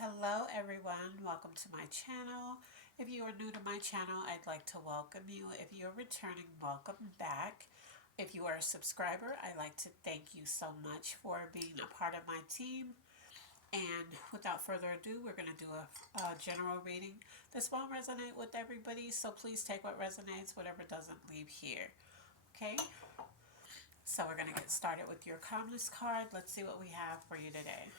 Hello everyone, welcome to my channel. If you are new to my channel, I'd like to welcome you. If you're returning, welcome back. If you are a subscriber, I'd like to thank you so much for being a part of my team. And without further ado, we're going to do a general reading. This won't resonate with everybody, so please take what resonates, whatever doesn't, leave here. Okay, so we're going to get started with your calmness card. Let's see what we have for you today.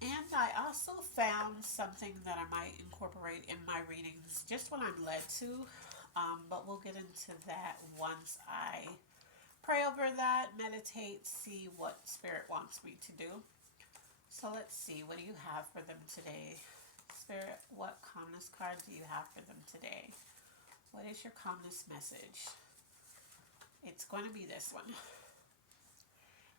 And I also found something that I might incorporate in my readings just when I'm led to. But we'll get into that once I pray over that, meditate, see what Spirit wants me to do. So let's see, what do you have for them today? Spirit, what calmness card do you have for them today? What is your calmness message? It's going to be this one.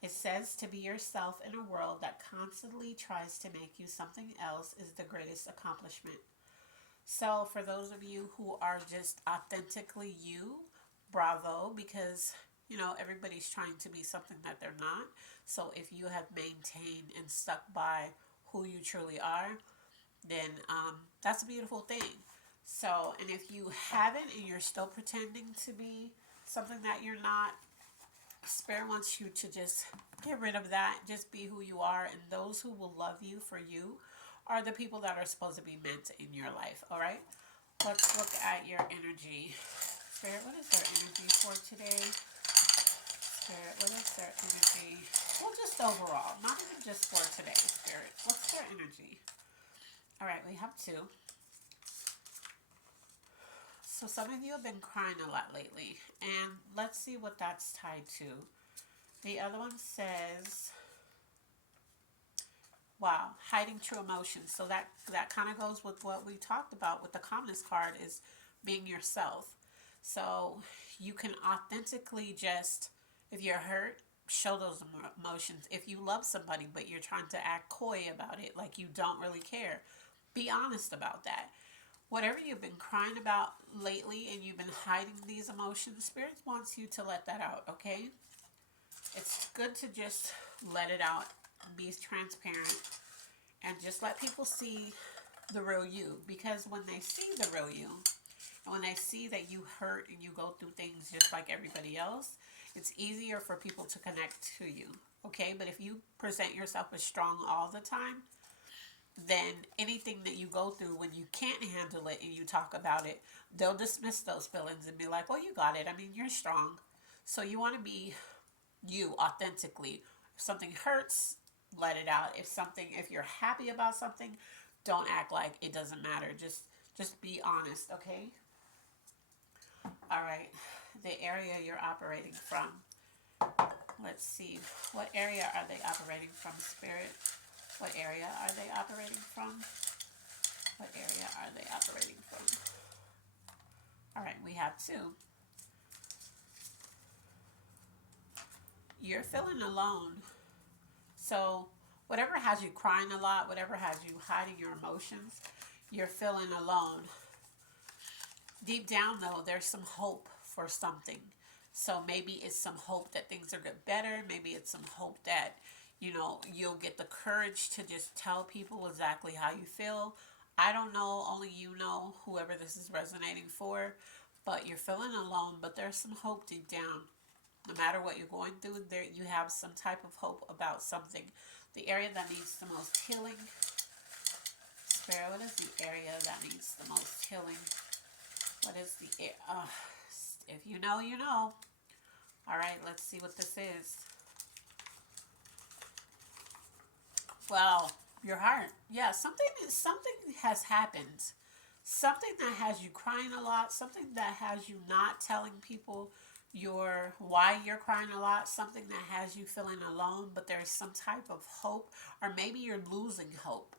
It says to be yourself in a world that constantly tries to make you something else is the greatest accomplishment. So for those of you who are just authentically you, bravo, because everybody's trying to be something that they're not. So if you have maintained and stuck by who you truly are, then that's a beautiful thing. So, and if you haven't and you're still pretending to be something that you're not, Spirit wants you to just get rid of that. Just be who you are, and those who will love you for you are the people that are supposed to be meant in your life. All right, let's look at your energy. Spirit, what is their energy for today? Spirit, what is their energy? Well, just overall, not even just for today. Spirit, what's their energy? All right, we have two. So some of you have been crying a lot lately, and let's see what that's tied to. The other one says, wow, hiding true emotions. So that kind of goes with what we talked about with the calmness card, is being yourself. So you can authentically just, if you're hurt, show those emotions. If you love somebody but you're trying to act coy about it, like you don't really care, be honest about that. Whatever you've been crying about lately and you've been hiding these emotions, Spirit wants you to let that out, okay? It's good to just let it out, be transparent, and just let people see the real you. Because when they see the real you, and when they see that you hurt and you go through things just like everybody else, it's easier for people to connect to you, okay? But if you present yourself as strong all the time, then anything that you go through, when you can't handle it and you talk about it, they'll dismiss those feelings and be like, well, you got it. I mean, you're strong. So you want to be you authentically. If something hurts, let it out. If you're happy about something, don't act like it doesn't matter. Just be honest, okay? All right. The area you're operating from. Let's see. What area are they operating from, Spirit? What area are they operating from? What area are they operating from? All right, we have two. You're feeling alone. So whatever has you crying a lot, whatever has you hiding your emotions, you're feeling alone. Deep down, though, there's some hope for something. So maybe it's some hope that things are get better. Maybe it's some hope that, you'll get the courage to just tell people exactly how you feel. I don't know, only you know, whoever this is resonating for. But you're feeling alone, but there's some hope deep down. No matter what you're going through, there you have some type of hope about something. The area that needs the most healing. Spirit, what is the area that needs the most healing? What is the if you know, you know. All right, let's see what this is. Well, your heart. Yeah, something has happened. Something that has you crying a lot, something that has you not telling people why you're crying a lot, something that has you feeling alone, but there's some type of hope, or maybe you're losing hope.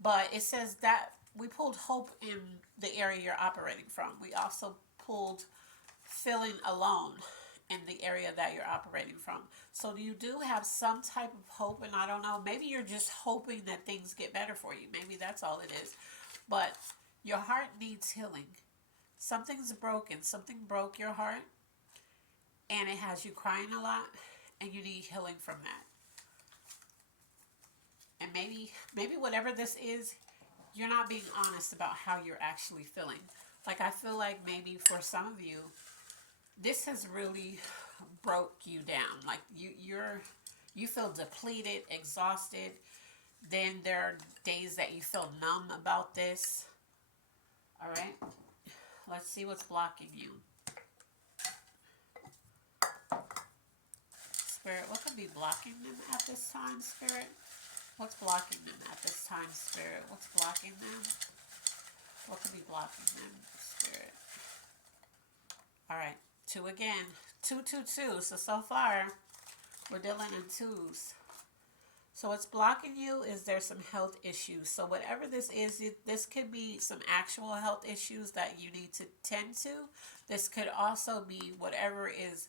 But it says that we pulled hope in the area you're operating from. We also pulled feeling alone in the area that you're operating from. So you do have some type of hope, and I don't know, maybe you're just hoping that things get better for you. Maybe that's all it is. But your heart needs healing. Something's broken. Something broke your heart, and it has you crying a lot, and you need healing from that. maybe whatever this is, you're not being honest about how you're actually feeling. Like, I feel like maybe for some of you, this has really broke you down. Like, you feel depleted, exhausted. Then there are days that you feel numb about this. All right, let's see what's blocking you. Spirit, what could be blocking them at this time, Spirit? What's blocking them at this time, Spirit? What's blocking them? What could be blocking them, Spirit? All right, two again. 222. So far, we're dealing in twos. So what's blocking you is there's some health issues. So whatever this is, this could be some actual health issues that you need to tend to. This could also be whatever is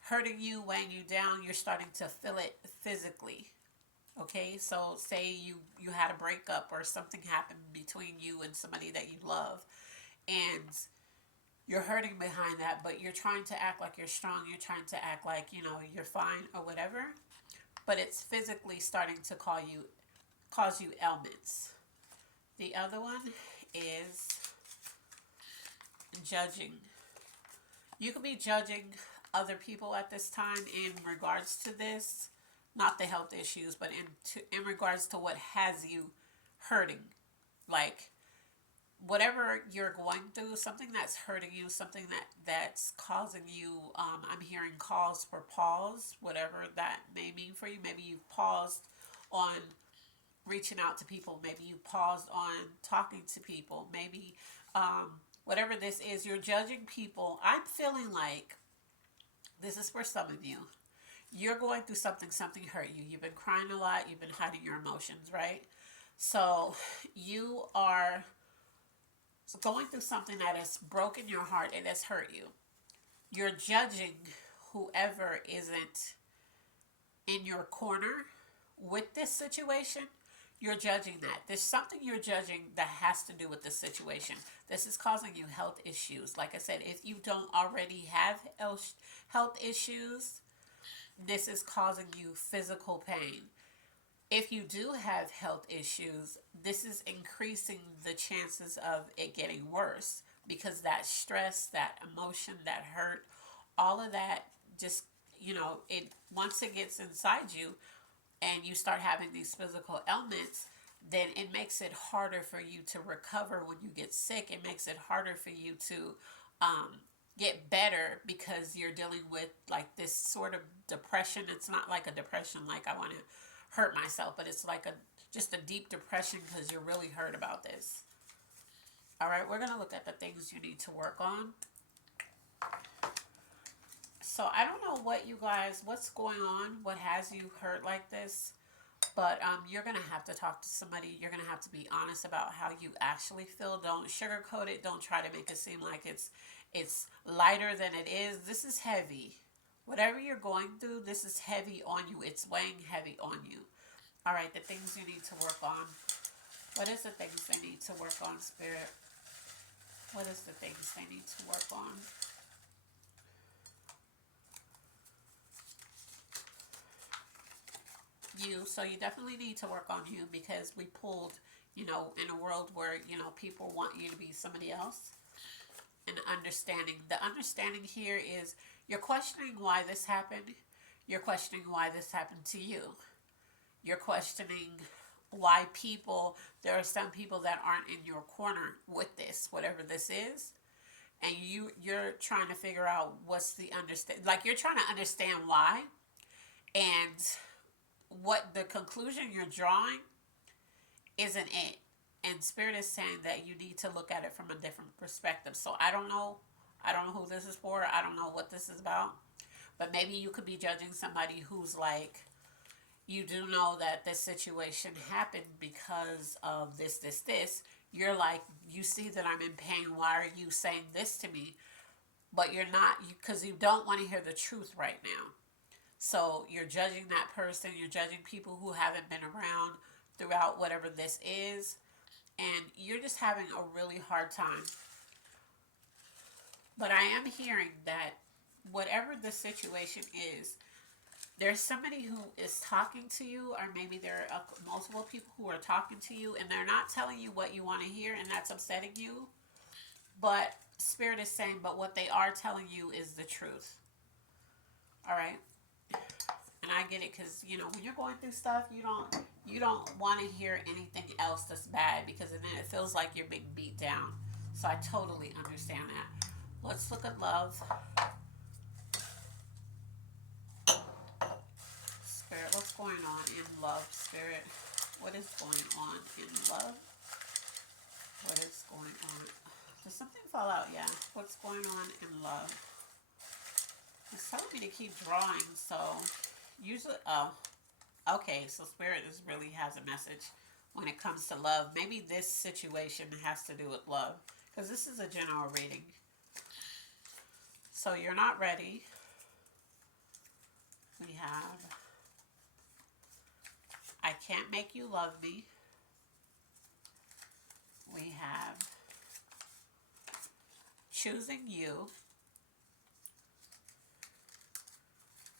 hurting you, weighing you down. You're starting to feel it physically. Okay, so say you had a breakup or something happened between you and somebody that you love, and you're hurting behind that, but you're trying to act like you're strong. You're trying to act like, you're fine or whatever, but it's physically starting to cause you ailments. The other one is judging. You could be judging other people at this time in regards to this, not the health issues, but in regards to what has you hurting. Like, whatever you're going through, something that's hurting you, something that's causing you, I'm hearing calls for pause, whatever that may mean for you. Maybe you've paused on reaching out to people. Maybe you paused on talking to people. Maybe whatever this is, you're judging people. I'm feeling like this is for some of you. You're going through something hurt you. You've been crying a lot. You've been hiding your emotions, right? So you are going through something that has broken your heart and has hurt you. You're judging whoever isn't in your corner with this situation. You're judging that. There's something you're judging that has to do with this situation. This is causing you health issues. Like I said, if you don't already have health issues, this is causing you physical pain. If you do have health issues, this is increasing the chances of it getting worse, because that stress, that emotion, that hurt, all of that just, it once it gets inside you and you start having these physical ailments, then it makes it harder for you to recover when you get sick. It makes it harder for you to get better, because you're dealing with like this sort of depression. It's not like a depression like I want to hurt myself, but it's like just a deep depression because you're really hurt about this. All right, we're going to look at the things you need to work on. So I don't know what's going on, what has you hurt like this, but you're going to have to talk to somebody. You're going to have to be honest about how you actually feel. Don't sugarcoat it. Don't try to make it seem like it's lighter than it is. This is heavy. Whatever you're going through, this is heavy on you. It's weighing heavy on you. All right, the things you need to work on. What is the things they need to work on, Spirit? What is the things they need to work on? So you definitely need to work on you, because we pulled, in a world where, people want you to be somebody else. And understanding. The understanding here is you're questioning why this happened. You're questioning why this happened to you. You're questioning why there are some people that aren't in your corner with this, whatever this is. And you're trying to figure out what's the understand. Like, you're trying to understand why. And what the conclusion you're drawing isn't it. And Spirit is saying that you need to look at it from a different perspective. So I don't know who this is for. I don't know what this is about. But maybe you could be judging somebody who's like, you do know that this situation happened because of this. You're like, you see that I'm in pain. Why are you saying this to me? But you're not, because you don't want to hear the truth right now. So you're judging that person. You're judging people who haven't been around throughout whatever this is. And you're just having a really hard time. But I am hearing that whatever the situation is, there's somebody who is talking to you, or maybe there are multiple people who are talking to you, and they're not telling you what you want to hear, and that's upsetting you. But Spirit is saying, but what they are telling you is the truth. All right. And I get it, because when you're going through stuff, you don't want to hear anything else that's bad, because then it feels like you're being beat down. So I totally understand that. Let's look at love. Spirit, what's going on in love, Spirit? What is going on in love? What is going on? Did something fall out? Yeah. What's going on in love? It's telling me to keep drawing, so usually, oh, okay, so Spirit really has a message when it comes to love. Maybe this situation has to do with love, because this is a general reading. So you're not ready. We have, I can't make you love me. We have choosing you.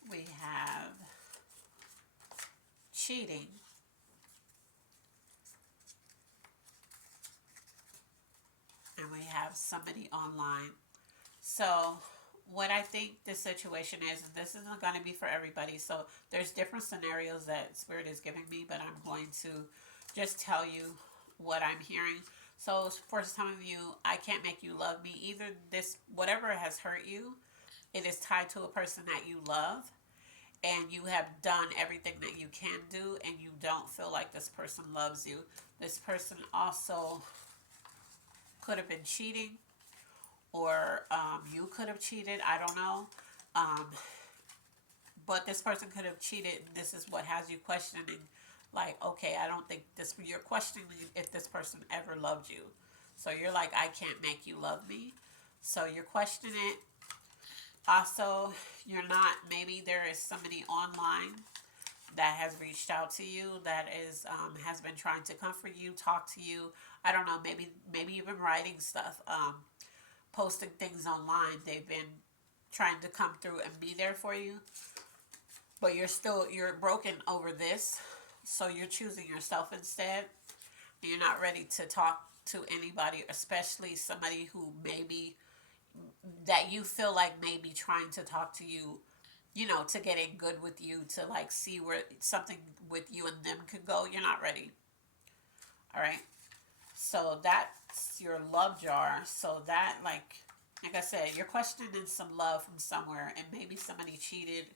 We have cheating. And we have somebody online. So what I think the situation is, and this isn't going to be for everybody, so there's different scenarios that Spirit is giving me, but I'm going to just tell you what I'm hearing. So for some of you, I can't make you love me. Either this, whatever has hurt you, it is tied to a person that you love, and you have done everything that you can do, and you don't feel like this person loves you. This person also could have been cheating, or you could have cheated. I don't know. Um, but this person could have cheated, and this is what has you questioning, like, okay, I don't think this, you're questioning if this person ever loved you. So you're like, I can't make you love me. So you're questioning it. Also, you're not, maybe there is somebody online that has reached out to you, that is has been trying to comfort you, talk to you. I don't know, maybe you've been writing stuff, posting things online. They've been trying to come through and be there for you, but you're broken over this, so you're choosing yourself instead. You're not ready to talk to anybody, especially somebody who maybe, that you feel like maybe trying to talk to you, to get in good with you, to like see where something with you and them could go. You're not ready. All right. So that's your love jar. So that, like I said, you're questioning some love from somewhere, and maybe somebody cheated,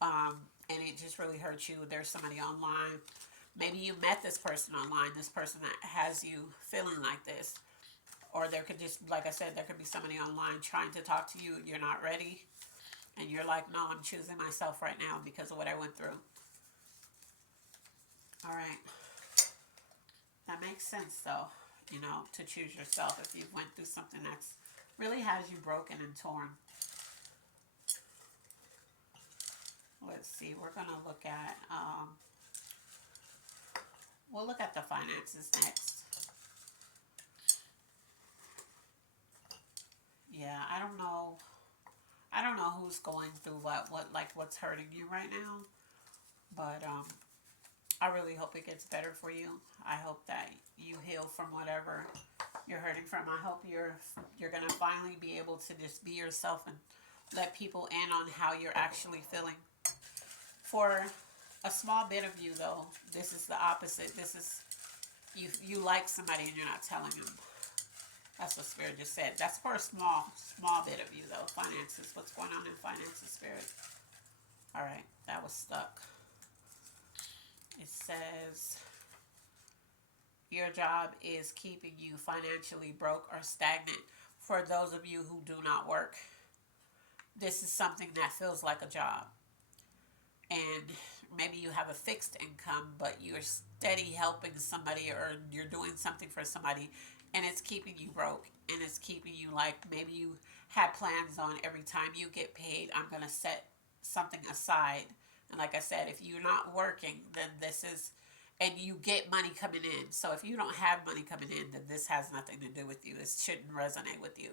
and it just really hurt you. There's somebody online. Maybe you met this person online, this person that has you feeling like this. Or there could just, like I said, there could be somebody online trying to talk to you. You're not ready. And you're like, no, I'm choosing myself right now because of what I went through. All right. That makes sense, though, to choose yourself if you went through something that's really has you broken and torn. Let's see. We're going to look at, we'll look at the finances next. Yeah, I don't know. I don't know who's going through what's hurting you right now, but I really hope it gets better for you. I hope that you heal from whatever you're hurting from. I hope you're gonna finally be able to just be yourself and let people in on how you're actually feeling. For a small bit of you, though, this is the opposite. This is you like somebody and you're not telling them. That's what Spirit just said. That's for a small bit of you, though. Finances. What's going on in finances, Spirit? All right, that was stuck. It says your job is keeping you financially broke or stagnant. For those of you who do not work, this is something that feels like a job. And maybe you have a fixed income, but you're steady helping somebody, or you're doing something for somebody, and it's keeping you broke, and it's keeping you, like, maybe you had plans on every time you get paid, I'm going to set something aside. And like I said, if you're not working, then this is, and you get money coming in. So if you don't have money coming in, then this has nothing to do with you. It shouldn't resonate with you.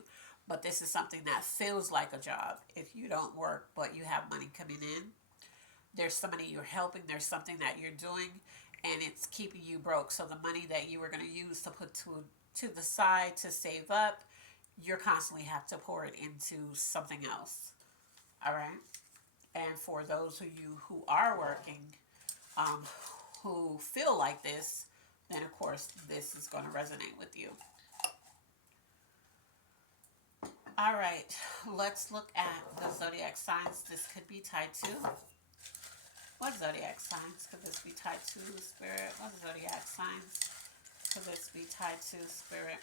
But this is something that feels like a job if you don't work, but you have money coming in. there's somebody you're helping, there's something that you're doing, and it's keeping you broke. So the money that you were going to use to put to the side to save up, you're constantly have to pour it into something else. All right. And for those of you who are working, um, who feel like this, then of course this is going to resonate with you. All right, let's look at the zodiac signs this could be tied to. What zodiac signs could this be tied to, Spirit? What zodiac signs could this be tied to, Spirit?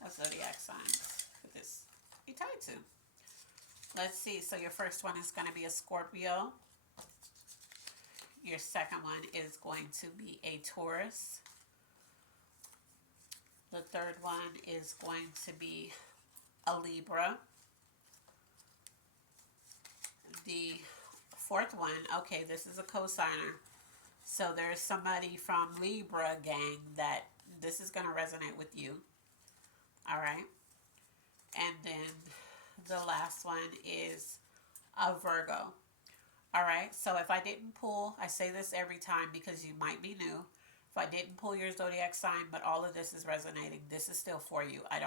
What zodiac signs could this be tied to? Let's see. So your first one is going to be a Scorpio. Your second one is going to be a Taurus. The third one is going to be a Libra. The fourth one, okay, this is a cosigner. So there's somebody from Libra gang that this is going to resonate with you. All right. And then the last one is a Virgo. All right. So if I didn't pull, I say this every time because you might be new. If I didn't pull your zodiac sign, but all of this is resonating, this is still for you. I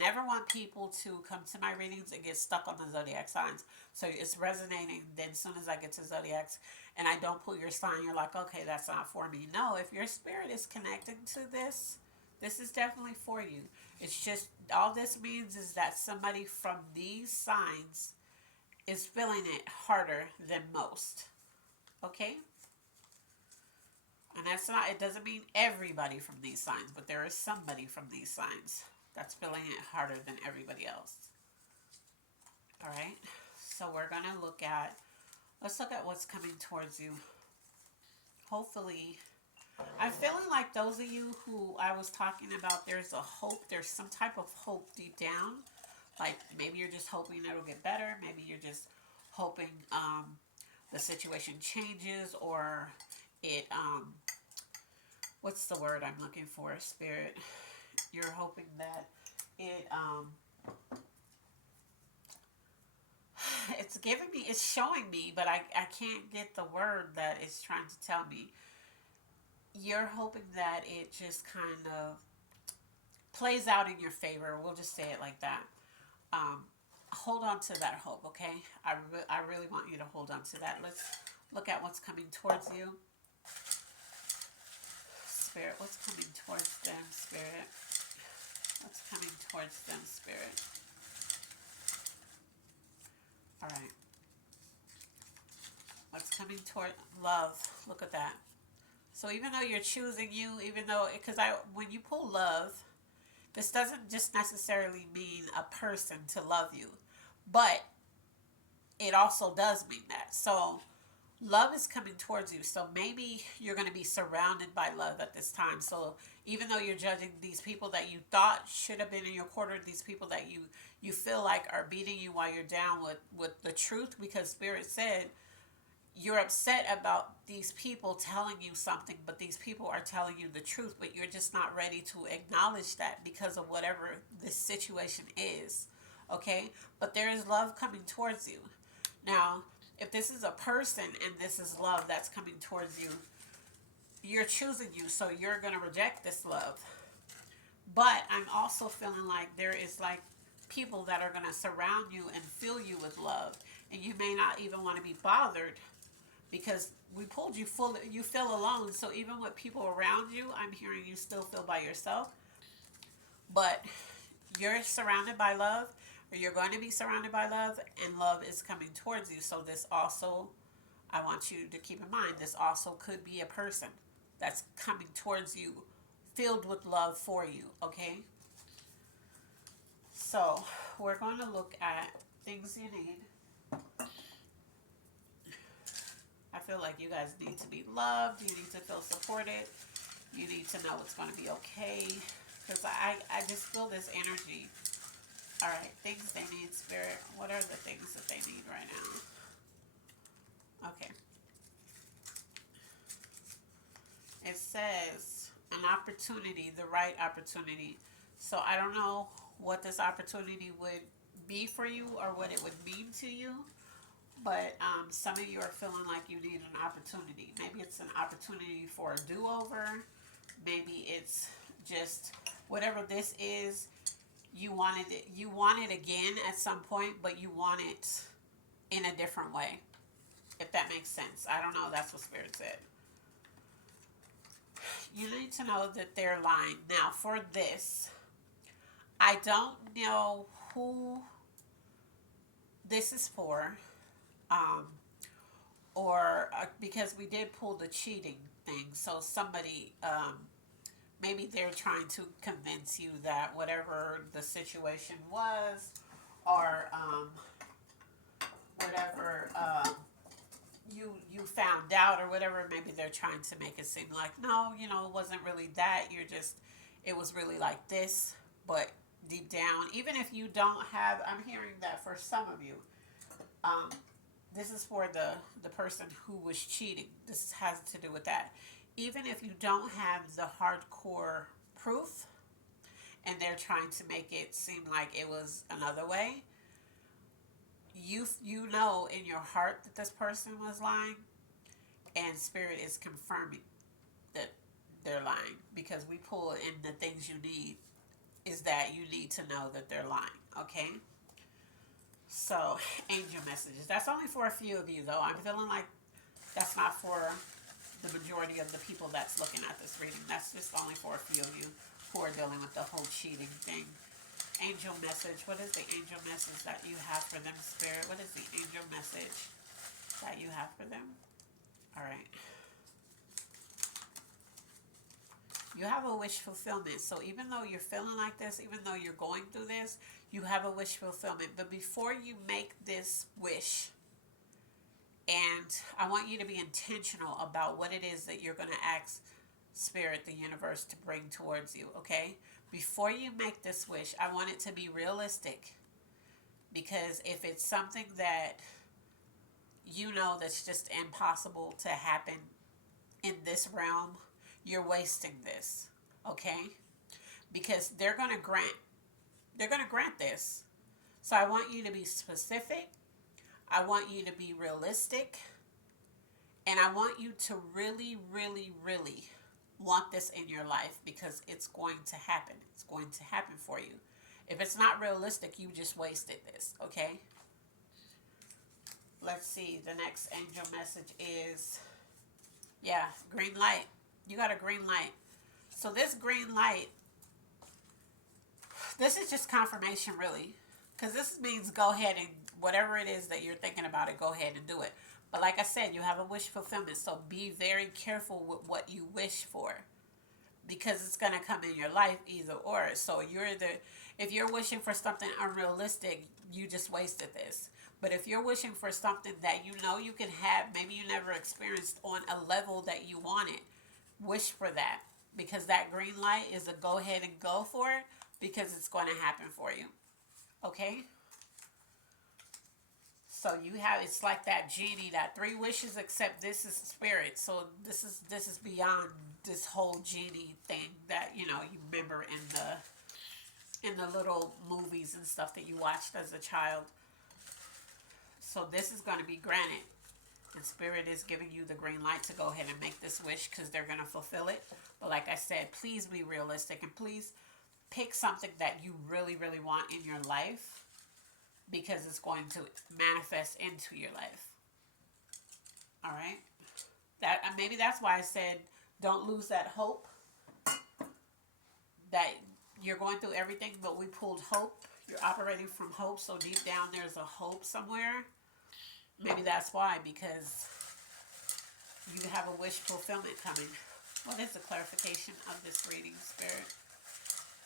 never want people to come to my readings and get stuck on the zodiac signs. So it's resonating. Then as soon as I get to zodiacs and I don't pull your sign, you're like, okay, that's not for me. No, if your spirit is connected to this, this is definitely for you. It's just, all this means is that somebody from these signs is feeling it harder than most. Okay? And that's not, it doesn't mean everybody from these signs, but there is somebody from these signs that's feeling it harder than everybody else. All right? So we're going to let's look at what's coming towards you. Hopefully, I'm feeling like those of you who I was talking about, there's a hope, there's some type of hope deep down. Like maybe you're just hoping it'll get better. Maybe you're just hoping the situation changes, or it what's the word I'm looking for, Spirit? You're hoping that it it's giving me, it's showing me, but I can't get the word that it's trying to tell me. You're hoping that it just kind of plays out in your favor. We'll just say it like that. Hold on to that hope, okay? I really want you to hold on to that. Let's look at what's coming towards you. Spirit, what's coming towards them, Spirit? What's coming towards them, Spirit? All right. What's coming toward love? Look at that. So even though you're choosing you, even though, because when you pull love, this doesn't just necessarily mean a person to love you, but it also does mean that. So love is coming towards you. So maybe you're going to be surrounded by love at this time. So even though you're judging these people that you thought should have been in your corner, these people that you feel like are beating you while you're down with the truth, because Spirit said you're upset about these people telling you something, but these people are telling you the truth, but you're just not ready to acknowledge that because of whatever this situation is. Okay? But there is love coming towards you. Now, if this is a person and this is love that's coming towards you, you're choosing you, so you're going to reject this love. But I'm also feeling like there is like people that are going to surround you and fill you with love, and you may not even want to be bothered because we pulled you full. You feel alone, so even with people around you, I'm hearing you still feel by yourself. But you're surrounded by love, or you're going to be surrounded by love, and love is coming towards you. So this also, I want you to keep in mind, this also could be a person that's coming towards you, filled with love for you, okay? So we're going to look at things you need. I feel like you guys need to be loved. You need to feel supported. You need to know it's going to be okay. Because I just feel this energy. All right, things they need, Spirit. What are the things that they need right now? Okay. It says an opportunity, the right opportunity. So I don't know what this opportunity would be for you or what it would mean to you. But some of you are feeling like you need an opportunity. Maybe it's an opportunity for a do-over. Maybe it's just whatever this is. You wanted it. You want it again at some point, but you want it in a different way. If that makes sense. I don't know. That's what Spirit said. You need to know that they're lying. Now, for this, I don't know who this is for. Um, or because we did pull the cheating thing. So somebody, maybe they're trying to convince you that whatever the situation was, or whatever you found out, or whatever. Maybe they're trying to make it seem like, no, it wasn't really that. It was really like this. But deep down, even if you don't have, I'm hearing that for some of you. Um, this is for the person who was cheating. This has to do with that. Even if you don't have the hardcore proof, and they're trying to make it seem like it was another way, you know in your heart that this person was lying, and Spirit is confirming that they're lying, because we pull in the things you need is that you need to know that they're lying. Okay. So, angel messages. That's only for a few of you, though. I'm feeling like that's not for the majority of the people that's looking at this reading. That's just only for a few of you who are dealing with the whole cheating thing. Angel message. What is the angel message that you have for them, Spirit? What is the angel message that you have for them? All right. You have a wish fulfillment. So even though you're feeling like this, even though you're going through this, you have a wish fulfillment. But before you make this wish, and I want you to be intentional about what it is that you're going to ask Spirit, the universe, to bring towards you, okay? Before you make this wish, I want it to be realistic. Because if it's something that that's just impossible to happen in this realm, you're wasting this, okay? Because they're going to grant this. So I want you to be specific. I want you to be realistic. And I want you to really, really, really want this in your life, because it's going to happen. It's going to happen for you. If it's not realistic, you just wasted this, okay? Let's see. The next angel message is, green light. You got a green light. So this green light, this is just confirmation, really. Because this means go ahead and whatever it is that you're thinking about it, go ahead and do it. But like I said, you have a wish fulfillment. So be very careful with what you wish for, because it's going to come in your life either or. So if you're wishing for something unrealistic, you just wasted this. But if you're wishing for something that you can have, maybe you never experienced on a level that you want it, wish for that. Because that green light is a go ahead and go for it, because it's going to happen for you. Okay? So it's like that genie, that 3 wishes, except this is Spirit. So this is beyond this whole genie thing that you remember in the little movies and stuff that you watched as a child. So this is going to be granted, and Spirit is giving you the green light to go ahead and make this wish, because they're going to fulfill it. But like I said, please be realistic, and please pick something that you really, really want in your life, because it's going to manifest into your life. All right? Maybe that's why I said don't lose that hope, that you're going through everything, but we pulled hope. You're operating from hope, so deep down there's a hope somewhere. Maybe that's why, because you have a wish fulfillment coming. What is the clarification of this reading, Spirit?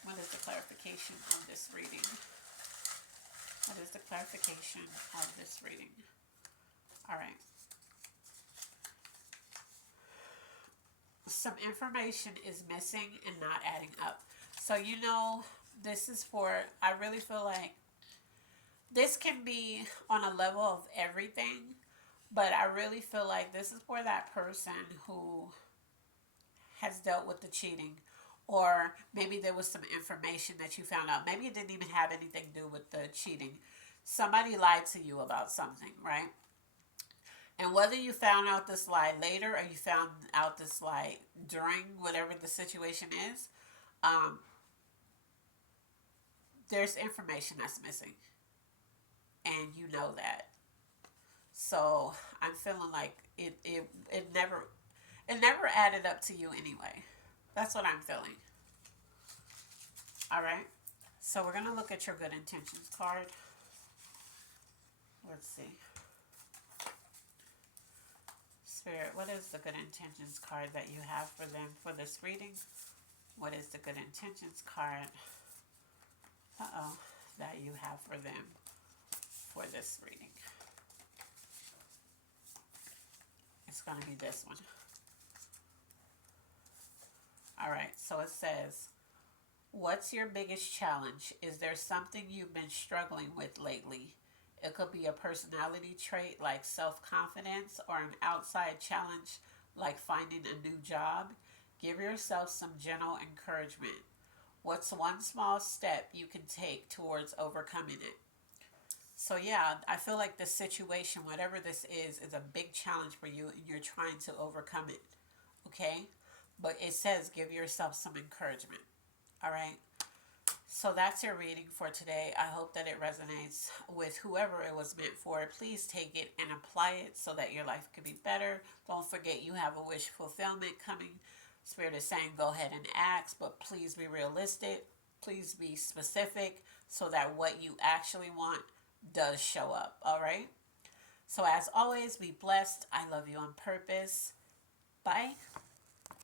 What is the clarification of this reading? What is the clarification of this reading? All right. Some information is missing and not adding up. So this is for, I really feel like this can be on a level of everything, but I really feel like this is for that person who has dealt with the cheating. Or maybe there was some information that you found out. Maybe it didn't even have anything to do with the cheating. Somebody lied to you about something, right? And whether you found out this lie later or you found out this lie during whatever the situation is, um, there's information that's missing. And you know that. So I'm feeling like it never added up to you anyway. That's what I'm feeling. All right. So we're gonna look at your good intentions card. Let's see. Spirit, what is the good intentions card that you have for them for this reading? What is the good intentions card? That you have for them for this reading? It's gonna be this one. All right. So it says, what's your biggest challenge? Is there something you've been struggling with lately? It could be a personality trait like self confidence or an outside challenge like finding a new job. Give yourself some gentle encouragement. What's one small step you can take towards overcoming it? So, yeah, I feel like this situation, whatever this is a big challenge for you and you're trying to overcome it. Okay? But it says give yourself some encouragement. All right? So that's your reading for today. I hope that it resonates with whoever it was meant for. Please take it and apply it so that your life could be better. Don't forget you have a wish fulfillment coming. Spirit is saying go ahead and ask, but please be realistic. Please be specific so that what you actually want does show up. All right? So as always, be blessed. I love you on purpose. Bye.